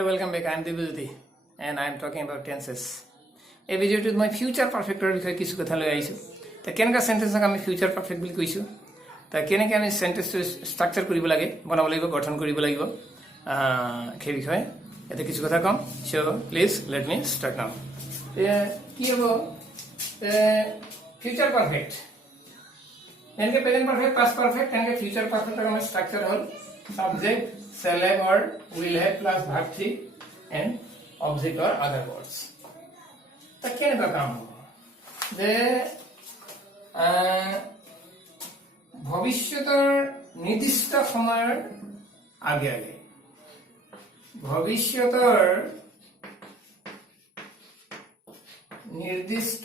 Hey, welcome back. I am Dibujyoti and I am talking about tenses. এই ভিডিঅ'টোত মই future পাৰফেক্টৰ বিষয়ে কিছু কথা লৈ আহিছোঁ। তো কেনেকুৱা চেণ্টেঞ্চক আমি ফিউচাৰ পাৰফেক্ট বুলি কৈছোঁ, তো কেনেকৈ আমি চেণ্টেঞ্চটো ষ্ট্ৰাকচাৰ কৰিব লাগে, বনাব লাগিব, গঠন কৰিব লাগিব, সেই বিষয়ে ইয়াতে কিছু কথা ক'ম। চ' প্লিজ লেট মি ষ্টাৰ্ট নাও। কি হ'ব ফিউচাৰ পাৰফেক্ট, যেনেকৈ প্ৰেজেণ্ট পাৰফেক্ট, পাষ্ট পাৰফেক্ট, তেনেকৈ ফিউচাৰ পাৰফেক্টৰ আমাৰ ষ্ট্ৰাকচাৰ হ'ল subject, shall have or will have plus verb 3 and object or other words. তা কেনেকুৱা কাম হ'ব যে ভৱিষ্যতৰ নিৰ্দিষ্ট সময়ৰ আগে আগে, ভৱিষ্যতৰ নিৰ্দিষ্ট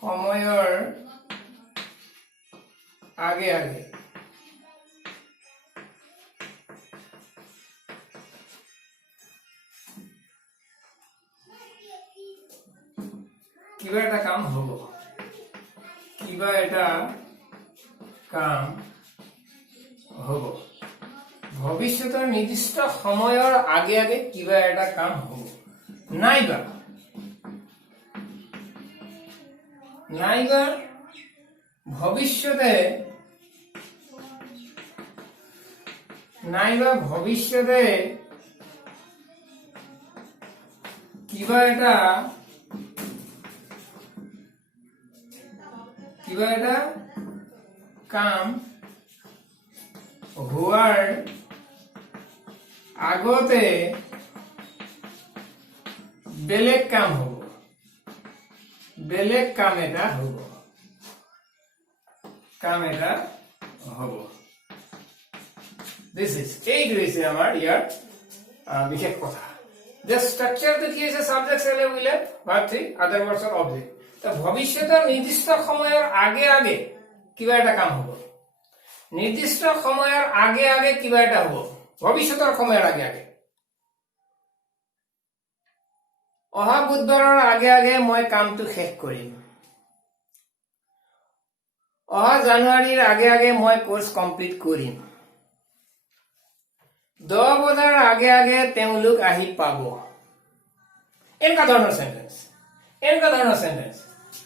সময়ৰ আগে আগে কিবা এটা কাম হ'ব, কিবা এটা কাম হ'ব, ভৱিষ্যতৰ নিৰ্দিষ্ট সময়ৰ আগে আগে কিবা এটা কাম হ'ব, নাইবা ভৱিষ্যতে কিবা এটা কাম হোৱাৰ আগতে বেলেগ কাম হ'ব, বেলেগ কাম এটা হ'ব, দিস ইজ এইটো হৈছে আমাৰ ইয়াৰ বিশেষ কথা। যে ষ্ট্ৰাকচাৰটো কি হৈছে, subject shall have will have verb 3 আদাৰ ওয়াৰ্ডছৰ অবজেক্ট। তো ভৱিষ্যতৰ নিৰ্দিষ্ট সময়ৰ আগে আগে কিবা এটা কাম হ'ব, নিৰ্দিষ্ট সময়ৰ আগে আগে কিবা এটা হ'ব, ভৱিষ্যতৰ সময়ৰ আগে আগে। অহা বুধবাৰৰ আগে আগে মই কামটো শেষ কৰিম, অহা জানুৱাৰীৰ আগে আগে মই কোৰ্স কমপ্লিট কৰিম, 10 বজাৰ আগে আগে তেওঁলোক আহি পাব। এনেকুৱা ধৰণৰ সেন্টেন্স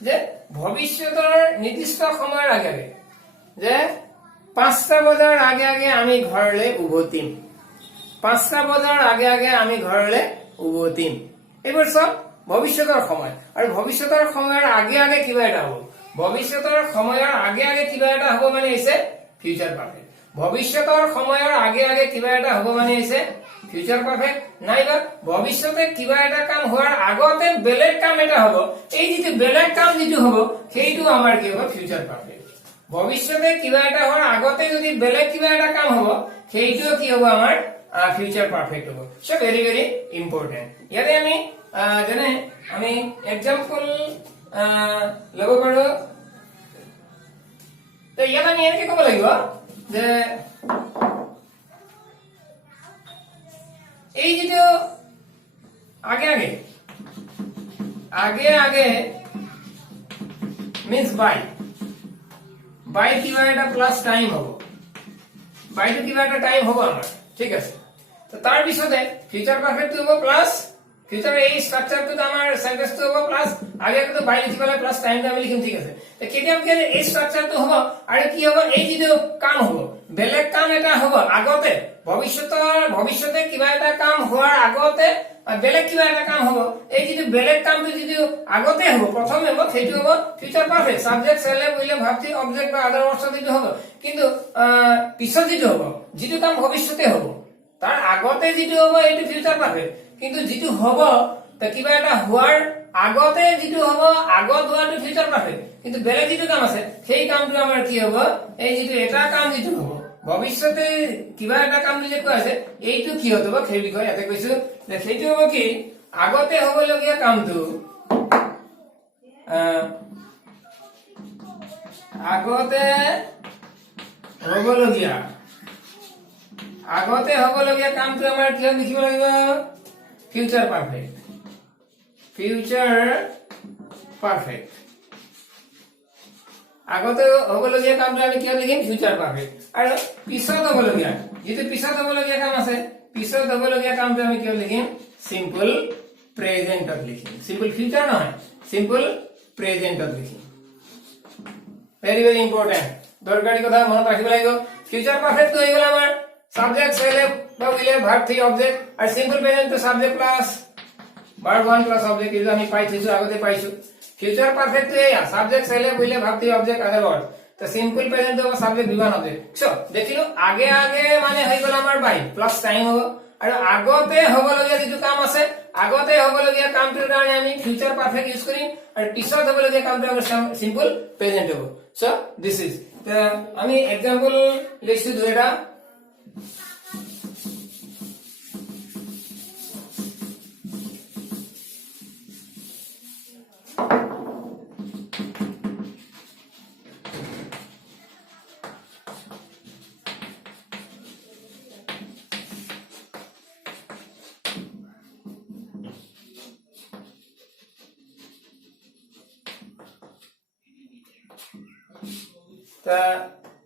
যে ভৱিষ্যতৰ নিৰ্দিষ্ট সময়ৰ আগে আগে, যে 5টা বজাৰ আগে আগে আমি ঘৰলৈ উভতিম, 5টা বজাৰ আগে আগে আমি ঘৰলৈ উভতিম। এইবোৰ সব ভৱিষ্যতৰ সময়। আৰু ভৱিষ্যতৰ সময়ৰ আগে আগে কিবা এটা হ'ব, ভৱিষ্যতৰ সময়ৰ আগে আগে কিবা এটা হ'ব মানে হৈছে ফিউচাৰ পাৰফেক্ট। ভৱিষ্যতৰ সময়ৰ আগে আগে কিবা এটা হ'ব মানে হৈছে ফিউচাৰ পাৰফেক্ট। নাইবা ভৱিষ্যতে কিবা এটা কাম হোৱাৰ আগতে বেলেগ কাম এটা হ'ব, এই যিটো বেলেগ কাম যিটো হ'ব সেইটো আমাৰ কি হ'ব, ফিউচাৰ পাৰফেক্ট। ভৱিষ্যতে কিবা এটা হোৱাৰ আগতে যদি বেলেগ কিবা এটা কাম হ'ব সেইটোও কি হ'ব, আমাৰ ফিউচাৰ পাৰফেক্ট হ'ব। So very very important. ইয়াতে আমি যেনে আমি এক্সাম্পল ল'ব পাৰো। তো ইয়াত আমি এনেকে ক'ব লাগিব যে এই যিটো আগে আগে মিন্স বাই কিবা এটা প্লাস টাইম হ'ব, বাইটো কিবা এটা টাইম হ'ব আমাৰ, ঠিক আছে। তো তাৰ পিছতে ফিউচাৰ পাৰফেক্টটো হ'ব প্লাস ফিউচাৰ, এই ষ্ট্ৰাকচাৰটোত আমাৰ সেন্টেন্সটো হ'ব প্লাস আগে আগতে বাই লিখি পেলাই প্লাস টাইমটো আমি লিখিম, ঠিক আছে। তো কেতিয়াবা এই ষ্ট্ৰাকচাৰটো হ'ব আৰু কি হ'ব, এই যিটো কাম হ'ব বেলেগ কাম এটা হ'ব আগতে, ভৱিষ্যতে কিবা এটা কাম হোৱাৰ আগতে বেলেগ কিবা এটা কাম হ'ব, এই যিটো বেলেগ কামটো যিটো আগতে হ'ব, প্ৰথমে হ'ব, সেইটো হ'ব future perfect. Subject shall have will have verb 3 object বা আদাৰ ওয়ার্ডছ যিটো হ'ব। কিন্তু পিছত যিটো হ'ব, যিটো কাম ভৱিষ্যতে হ'ব তাৰ আগতে যিটো হ'ব এইটো ফিউচাৰ পাৰফেক্ট। কিন্তু যিটো হ'ব, কিবা এটা হোৱাৰ আগতে যিটো হ'ব, আগত হোৱাটো ফিউচাৰ পাৰফেক্ট। কিন্তু বেলেগ যিটো কাম আছে সেই কামটো আমাৰ কি হ'ব, এই যিটো এটা কাম যিটো হ'ব ভৱিষ্যতে কিবা এটা কাম বুলি কোৱা আছে, এইটো কি হ'ব সেই বিষয়ে ইয়াতে কৈছো। যে সেইটো হ'ব কি, আগতে হ'বলগীয়া কামটো আগতে হ'বলগীয়া কামটো আমাৰ কি লিখিব লাগিব, ফিউচাৰ পাৰফেক্ট। আগতে হ'বলগীয়া কামটো আমি কিয় লিখিম, ফিউচাৰ পাৰফেক্ট। আৰু পিছত হ'বলগীয়া যেটো পিছত হবলগীয়া কাম আছে পিছত হবলগীয়া কামটো আমি কি লিখিম সিম্পল প্রেজেন্টত লিখিম সিম্পল ফিউচার নহয় সিম্পল প্রেজেন্টত লিখিম ভেরি ভেরি ইম্পর্টেন্ট দরকারি কথা মনে রাখিব লাগিব ফিউচার পারফেক্ট হৈ গল আমাৰ সাবজেক্ট সেলেব বা উইল হ্যাভ ভার্ব 3 অবজেক্ট আর সিম্পল প্রেজেন্ট তো subject plus verb 1 plus object ಇದು আমি পাইছো আগতে পাইছো ফিউচার পারফেক্ট এয়া সাবজেক্ট সেলেব will have verb 3 object other word তো সিম্পল প্রেজেন্ট তো সাবজেক্ট বিভান অবজেক্ট সো দেখিলো আগে আগে মানে হৈ গল আমাৰ বাই প্লাস টাইম হ'ব আৰু আগতে হবলগীয়া যেটো কাম আছে আগতে হবলগীয়া কামটোৰ কাৰণে আমি ফিউচাৰ পাৰফেক্ট ইউজ কৰিম আৰু পিছত হবলগীয়া কামটো আমাৰ সিম্পল প্রেজেন্ট হ'ব সো দিস ইজ আমি एग्जांपल লিখছো দুইটা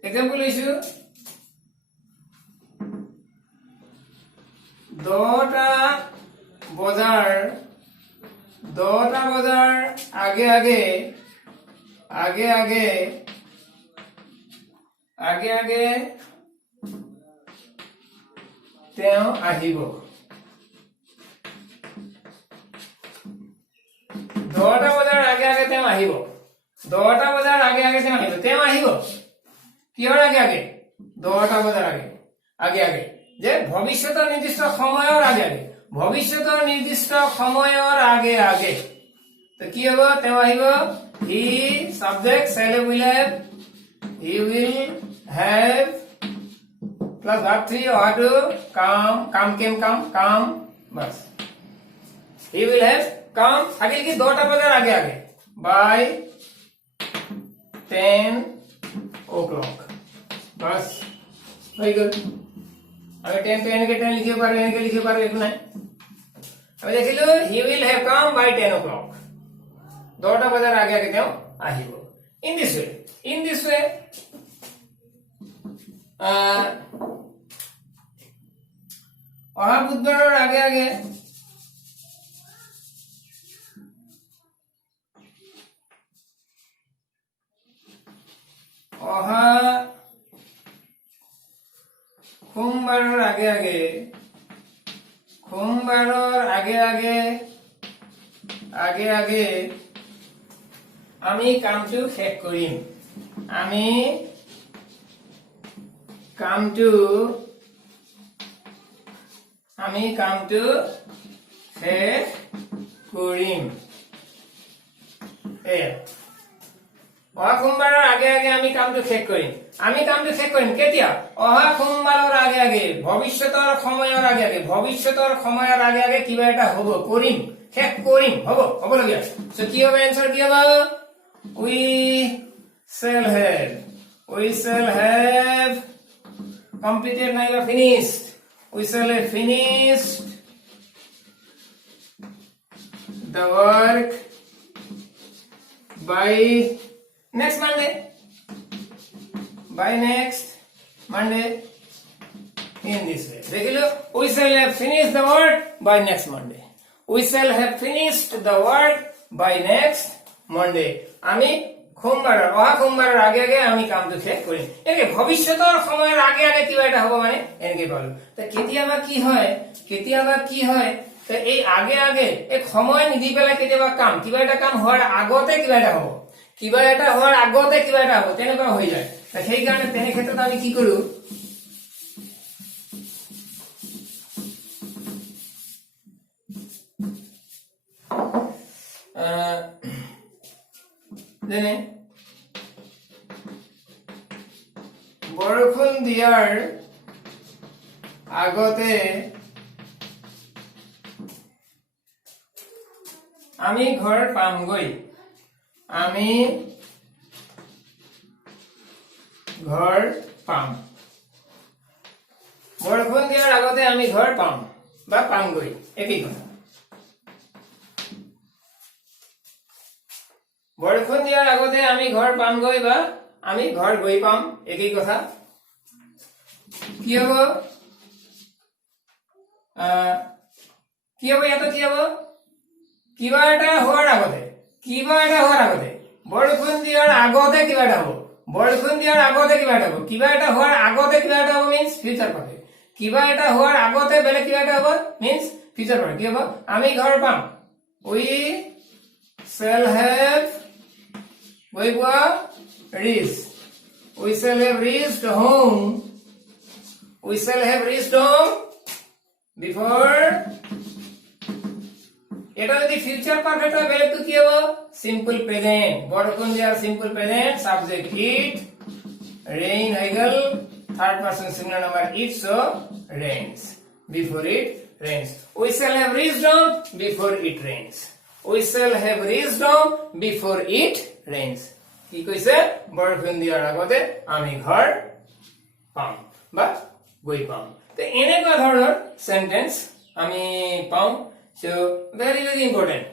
एग्जांपल इशू दौटा बजार आगे आगे তেওঁ আহিব দৌটা বজাৰ আগে আগে তেওঁ আহিব দৌটা বজাৰ আগে আগে তেওঁ আহিব কিহৰ আগে আগে দৌটা বজাৰ আগে আগে যে ভবিষ্যতৰ নিৰ্দিষ্ট সময়ৰ আগে আগে ভবিষ্যতৰ নিৰ্দিষ্ট সময়ৰ আগে আগে তো কি হ'ব তেওঁ আহিব হি সাবজেক্ট সেলেব will have he will have plus verb 3 or to come बस he will have come आगे की दौटा बजार आगे आगे by 10 o'clock बस very good अबे 10 पे के 10 लिखे पारे एक नहीं अबे देख लो he will have come by 10 o'clock दौटा बजार आगे आगे তেওঁ আহিব in this way অহা বুধবাৰৰ আগে আগে অহা সোমবাৰৰ আগে আগে আমি কামটো শেষ কৰিম আমি কামটো শেষ কৰিম অহা সোমবাৰৰ আগে আগে আমি কামটো শেষ কৰিম কেতিয়া অহা সোমবাৰৰ আগে আগে ভবিষ্যতৰ সময়ৰ আগে আগে কিবা এটা হ'ব কৰিম শেষ কৰিম হ'বলগীয়া সো কি হ'ব এনসার কি হ'ব we shall have completed নাইবা finished we shall have finished the work by next Monday in this way देखिलो we shall have finished the work by next Monday আমি অহা সোমবাৰৰ আগে আগে আমি কামটো শেষ কৰিম একে ভবিষ্যতৰ সময়ৰ আগে আগে কিবা এটা হ'ব মানে এনেকৈ পালো তে কেতিয়াবা কি হয় তে এই আগে আগে এক সময় নিদি পেলাই কেতিয়াবা কিবা এটা কাম হোৱাৰ আগতে কিবা এটা হ'ব তেনেকুৱা হৈ যায় সেই কাৰণে তেনে ক্ষেত্ৰত আমি কি কৰো যেনে বৰষুণ দিয়াৰ আগতে আমি ঘৰ পামগৈ বৰষুণ দিয়াৰ আগতে আমি ঘৰ পাম বা পামগৈ একেই কথা বৰষুণ দিয়াৰ আগতে আমি ঘৰ পামগৈ বা আমি ঘৰ গৈ পাম একেই কথা কি হ'ব কি হ'ব ইয়াতে কি হ'ব কিবা এটা হোৱাৰ আগতে বৰষুণ দিয়াৰ আগতে কিবা এটা হ'ব বৰষুণ দিয়াৰ আগতে কিবা এটা হ'ব কিবা এটা হোৱাৰ আগতে কিবা এটা হ'ব মিন্স ফিউচাৰ পাৰফেক্ট কিবা এটা হোৱাৰ আগতে বেলেগ কিবা এটা হ'ব মিন্স ফিউচাৰ পাৰফেক্ট কি হ'ব আমি ঘৰ পাম we shall have গৈ পোৱা reached we shall have reached home before এটা যদি ফিউচার পারফেক্ট হয় বেলেগ তো কি হবে সিম্পল প্রেজেন্ট বরকন there simple present subject it rain হয়ে গেল third person singular number it so rains before it rains we shall have reached home before it rains we shall have reached home before it rains কি কইছে বরকন দেয়ার আগতে আমি ঘর পাম বা গৈ পাম তো এনেকুৱা ধৰণৰ সেন্টেন্স আমি পাম so very important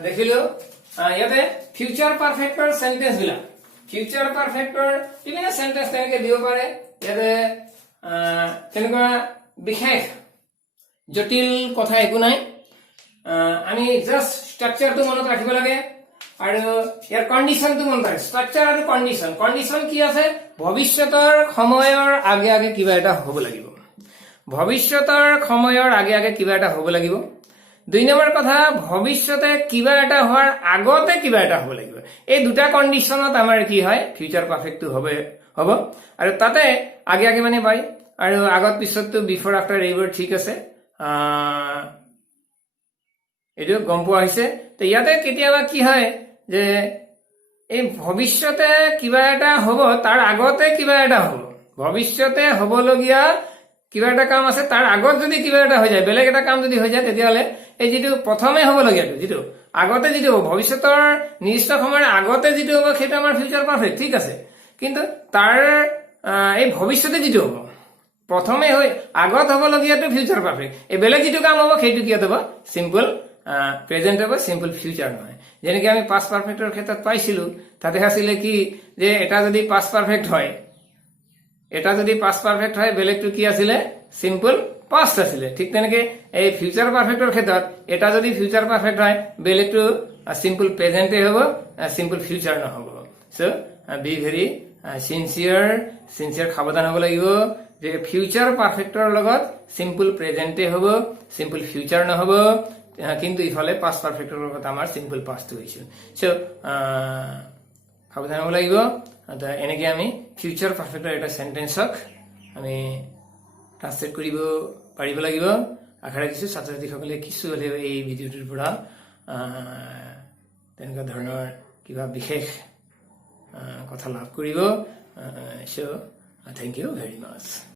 দেখিলো ইয়াতে ফিউচাৰ পাৰফেক্টৰ সেন্টেন্স বিলাক ফিউচাৰ পাৰফেক্টৰ বিভিন্ন সেন্টেন্স তেনেকে দিব পাৰে ইয়াতে তেনেকুৱা বিশেষ জটিল কথা একো নাই আমি জাস্ট স্ট্ৰাকচাৰটো মনত ৰাখিব লাগে আৰু ইয়াৰ কন্ডিশনটো মনত ৰাখিব স্ট্ৰাকচাৰ আৰু কন্ডিশন কি আছে ভৱিষ্যতৰ সময়ৰ আগে আগে কিবা এটা হ'ব লাগিব ভৱিষ্যতৰ সময়ৰ আগে আগে কিবা এটা হ'ব লাগিব দুই নম্বৰ কথা ভৱিষ্যতে কিবা এটা হোৱাৰ আগতে কিবা এটা হ'ব লাগিব এই দুটা কন্ডিশনত আমাৰ কি হয় ফিউচাৰ পাৰফেক্টটো হ'ব আৰু তাতে আগে আগে মানে পাই আৰু আগত পিছতটো বিফোৰ আফটাৰ এইবোৰ ঠিক আছে এইটো গম পোৱা হৈছে তো ইয়াতে কেতিয়াবা কি হয় যে এই ভৱিষ্যতে কিবা এটা হ'ব তাৰ আগতে কিবা এটা হ'ব ভৱিষ্যতে হ'বলগীয়া কিবা এটা কাম আছে তাৰ আগত যদি কিবা এটা হৈ যায় বেলেগ এটা কাম যদি হৈ যায় তেতিয়াহ'লে এই যিটো প্ৰথমে হ'বলগীয়াটো যিটো আগতে যিটো হ'ব ভৱিষ্যতৰ নিৰ্দিষ্ট সময়ৰ আগতে যিটো হ'ব সেইটো আমাৰ ফিউচাৰ পাৰফেক্ট ঠিক আছে কিন্তু তাৰ এই ভৱিষ্যতে যিটো হ'ব প্ৰথমে হৈ আগত হ'বলগীয়াটো ফিউচাৰ পাৰফেক্ট এই বেলেগ যিটো কাম হ'ব সেইটো কি হ'ব সিম্পল প্ৰেজেন্ট হ'ব সিম্পল ফিউচাৰ নহয় যেনেকৈ আমি পাষ্ট পাৰফেক্টৰ ক্ষেত্ৰত পাইছিলো তাতে আছিলে কি যে এটা যদি পাষ্ট পাৰফেক্ট হয় বেলেগটো কি আছিলে সিম্পল পাষ্ট আছিলে ঠিক তেনেকে এই ফিউচাৰ পাৰফেক্টৰ ক্ষেত্ৰত এটা যদি ফিউচাৰ পাৰফেক্ট হয় বেলেগটো সিম্পল প্ৰেজেন্টে হ'ব সিম্পল ফিউচাৰ নহ'ব সো বি ভেৰি সিনচিয়াৰ সাৱধান হ'ব লাগিব যে ফিউচাৰ পাৰফেক্টৰ লগত সিম্পল প্ৰেজেন্টে হ'ব সিম্পল ফিউচাৰ নহ'ব কিন্তু ইফালে পাষ্ট পাৰফেক্টৰ লগত আমাৰ সিম্পল পাষ্টটো হৈছে সো সাৱধান হ'ব লাগিব এনেকৈ আমি ফিউচাৰ পাৰফেক্টৰ এটা সেন্টেন্সক আমি ট্ৰান্সলেট কৰিব পাৰিব লাগিব আশা ৰাখিছোঁ ছাত্ৰ ছাত্ৰীসকলে কিছু হ'লেও এই ভিডিঅ'টোৰ পৰা তেনেকুৱা ধৰণৰ কিবা বিশেষ কথা লাভ কৰিব so thank you very much